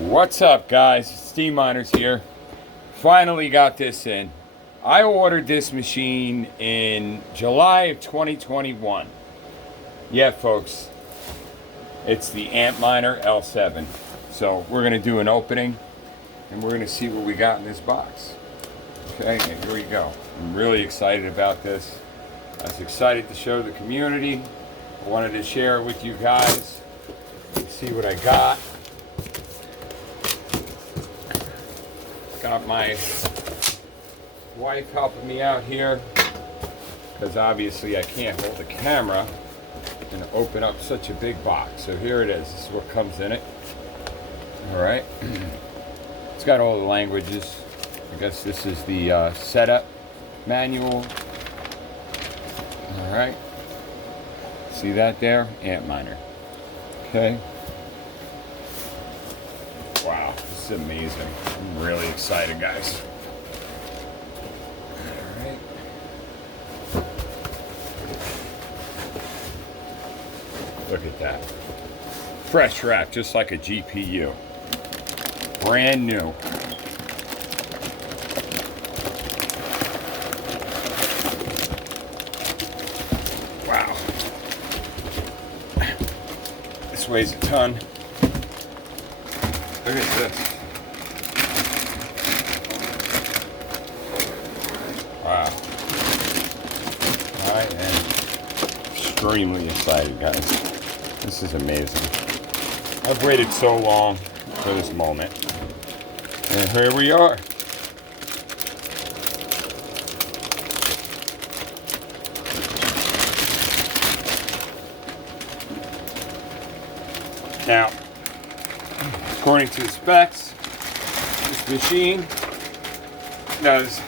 What's up, guys? Steve Miners here. Finally got this in. I ordered this machine in July of 2021. Yeah, folks, it's the Antminer L7. So we're going to do an opening and we're going to see what we got in this box. Okay, and here we go. I'm really excited about this. I was excited to show the community. I wanted to share it with you guys. See what I got. Got my wife helping me out here because obviously I can't hold the camera and open up such a big box. So here it is. This is what comes in it. All right. It's got all the languages. I guess this is the setup manual. All right. See that there? Antminer. Okay. Wow, this is amazing. I'm really excited, guys. All right. Look at that. Fresh wrap, just like a GPU. Brand new. Wow. This weighs a ton. Look at this. Wow. I am extremely excited, guys. This is amazing. I've waited so long for this moment. And here we are. Now, according to the specs, this machine does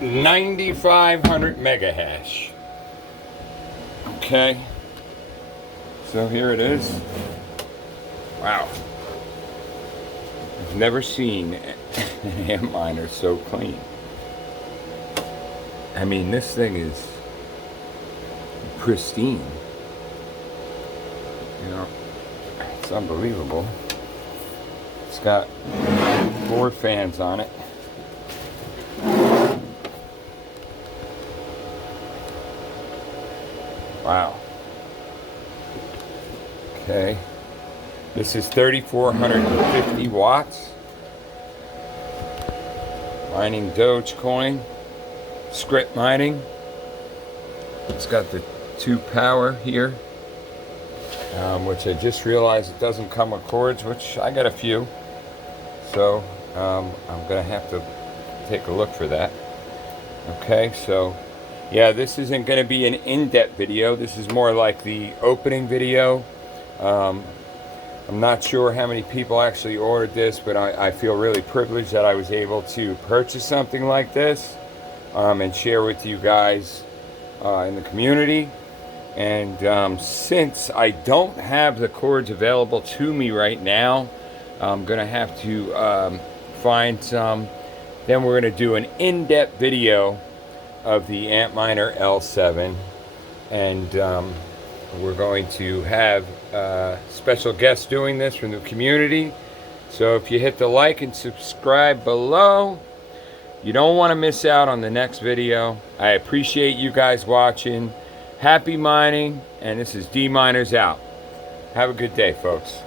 9,500 mega hash. Okay, so here it is. Wow, I've never seen an Antminer so clean. I mean, this thing is pristine. You know, it's unbelievable. It's got 4 fans on it. Wow. Okay. This is 3,450 watts. Mining Dogecoin. Script mining. It's got the 2 power here. Which I just realized it doesn't come with cords, which I got a few. So I'm gonna have to take a look for that. Okay, so yeah, this isn't gonna be an in-depth video. This is more like the opening video. I'm not sure how many people actually ordered this, but I feel really privileged that I was able to purchase something like this and share with you guys in the community. And since I don't have the cords available to me right now, I'm gonna have to find some. Then we're gonna do an in-depth video of the Antminer L7, and we're going to have special guests doing this from the community. So if you hit the like and subscribe below, you don't want to miss out on the next video. I appreciate you guys watching. Happy mining, and this is D Miners out. Have a good day, folks.